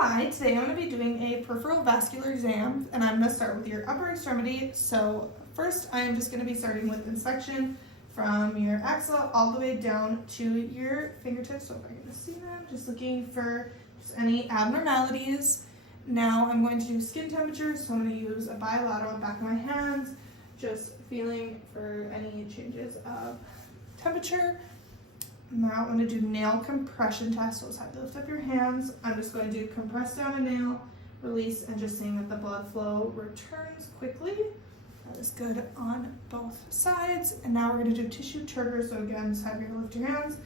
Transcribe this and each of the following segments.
Hi, today I'm going to be doing a peripheral vascular exam, and I'm going to start with your upper extremity. So first I am just going to be starting with inspection from your axilla all the way down to your fingertips. So if I can see them, just looking for just any abnormalities. Now I'm going to do skin temperature, so I'm going to use a bilateral back of my hands, just feeling for any changes of temperature. Now I'm going to do nail compression test, so it's time to lift up your hands. I'm just going to compress down a nail, release, and just seeing that the blood flow returns quickly. That is good on both sides. And now we're going to do tissue trigger, so again, just have you lift your hands.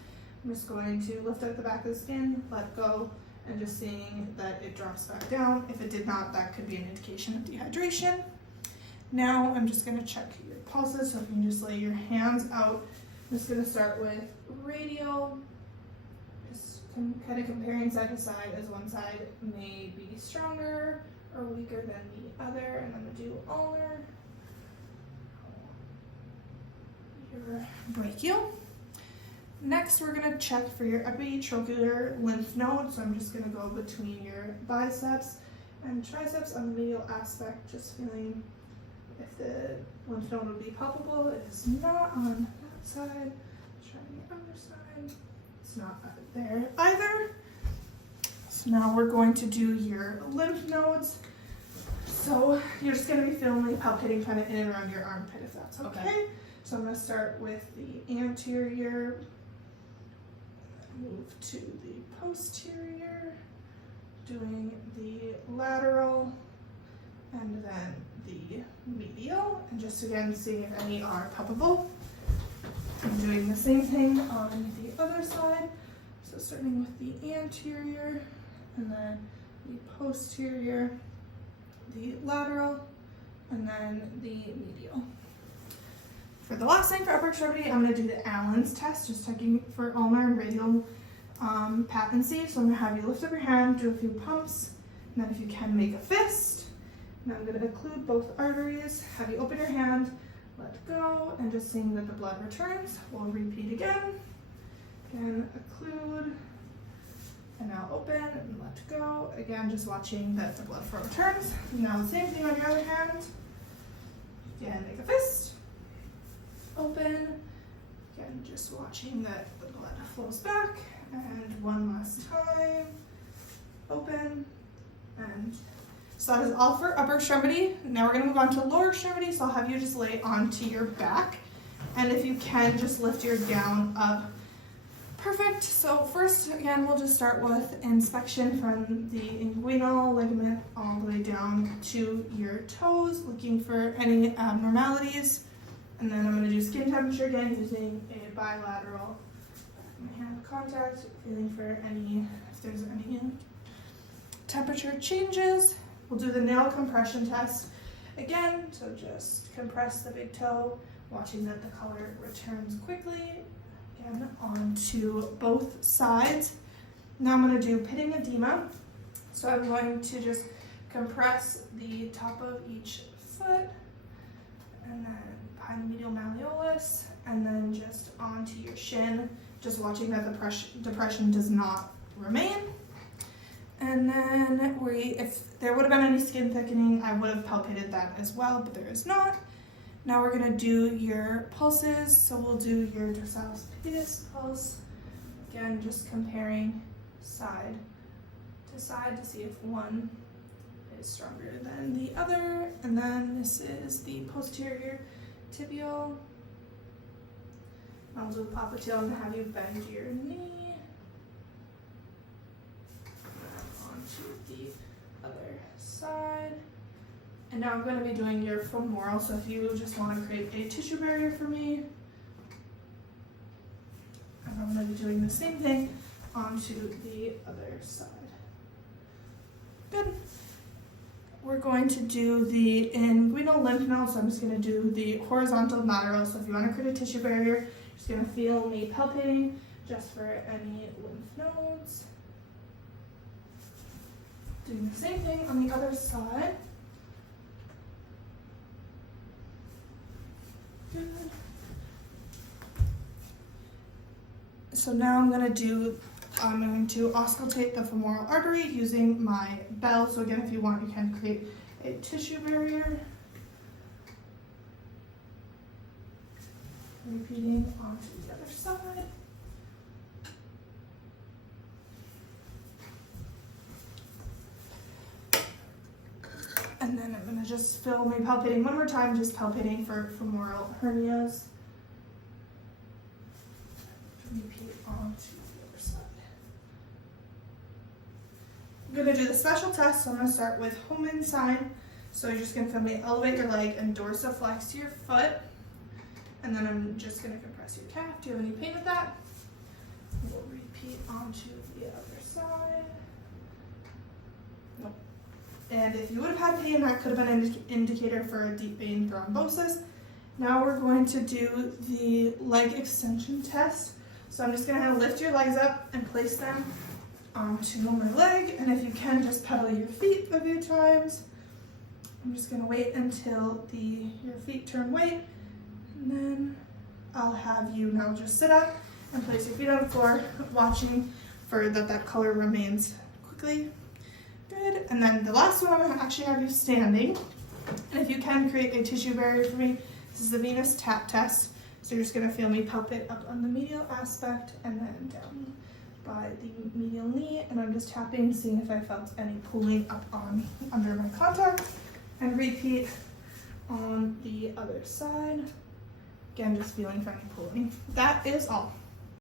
I'm just going to lift up the back of the skin, let go, and just seeing that it drops back down. If it did not, that could be an indication of dehydration. Now I'm just going to check your pulses, so if you can just lay your hands out. I'm just going to start with radial, just kind of comparing side to side, as one side may be stronger or weaker than the other. And I'm going to do ulnar, your brachial. Next, we're going to check for your epitrochlear lymph node. So I'm just going to go between your biceps and triceps on the medial aspect, just feeling if the lymph node would be palpable. It is not on that side. Trying the other side. It's not there either. So now we're going to do your lymph nodes. So you're just going to be feeling palpating kind of in and around your armpit, if that's okay. So I'm going to start with the anterior, move to the posterior, doing the lateral, and then the medial, and just again seeing if any are palpable. I'm doing the same thing on the other side. So starting with the anterior, and then the posterior, the lateral, and then the medial. For the last thing for upper extremity, I'm going to do the Allen's test, just checking for ulnar and radial patency. So I'm going to have you lift up your hand, do a few pumps, and then if you can, make a fist. Now I'm going to occlude both arteries, have you open your hand, let go, and just seeing that the blood returns. We'll repeat again. Again, occlude, and now open and let go. Again, just watching that the blood flow returns. Now the same thing on your other hand. Again, make a fist, open. Again, just watching that the blood flows back. And one last time, open, and so that is all for upper extremity. Now we're going to move on to lower extremity, so I'll have you just lay onto your back. And if you can, just lift your gown up. Perfect. So first, again, we'll just start with inspection from the inguinal ligament all the way down to your toes, looking for any abnormalities. And then I'm going to do skin temperature again, using a bilateral hand contact, feeling for any, if there's any temperature changes. We'll do the nail compression test again, so just compress the big toe, watching that the color returns quickly, again onto both sides. Now I'm going to do pitting edema, so I'm going to just compress the top of each foot, and then behind the medial malleolus, and then just onto your shin, just watching that the depression does not remain. And then if there would have been any skin thickening, I would have palpated that as well, but there is not. Now we're going to do your pulses. So we'll do your dorsalis pedis pulse. Again, just comparing side to side to see if one is stronger than the other. And then this is the posterior tibial. I'll do popliteal and have you bend your knee onto the other side. And now I'm going to be doing your femoral, so if you just want to create a tissue barrier for me, and I'm going to be doing the same thing onto the other side. Good. We're going to do the inguinal lymph node, so I'm just going to do the horizontal lateral. So if you want to create a tissue barrier, just going to feel me palpating just for any lymph nodes. Doing the same thing on the other side. Good. So now I'm going to do I'm going to auscultate the femoral artery using my bell. So again, if you want, you can create a tissue barrier. Repeating onto the other side. And then I'm going to just film me palpating one more time, just palpating for femoral hernias. Repeat onto the other side. I'm going to do the special test, so I'm going to start with Homan sign. So you're just going to feel me elevate your leg and dorsiflex your foot. And then I'm just going to compress your calf. Do you have any pain with that? We'll repeat onto the other side. Nope. And if you would have had pain, that could have been an indicator for a deep vein thrombosis. Now we're going to do the leg extension test. So I'm just going to lift your legs up and place them onto my leg. And if you can, just pedal your feet a few times. I'm just going to wait until your feet turn white. And then I'll have you now just sit up and place your feet on the floor, watching for that color remains quickly. Good. And then the last one, I'm going to actually have you standing. And if you can, create a tissue barrier for me. This is the venous tap test. So you're just going to feel me palpate up on the medial aspect and then down by the medial knee. And I'm just tapping, seeing if I felt any pulling up on under my contact. And repeat on the other side. Again, just feeling for any pulling. That is all.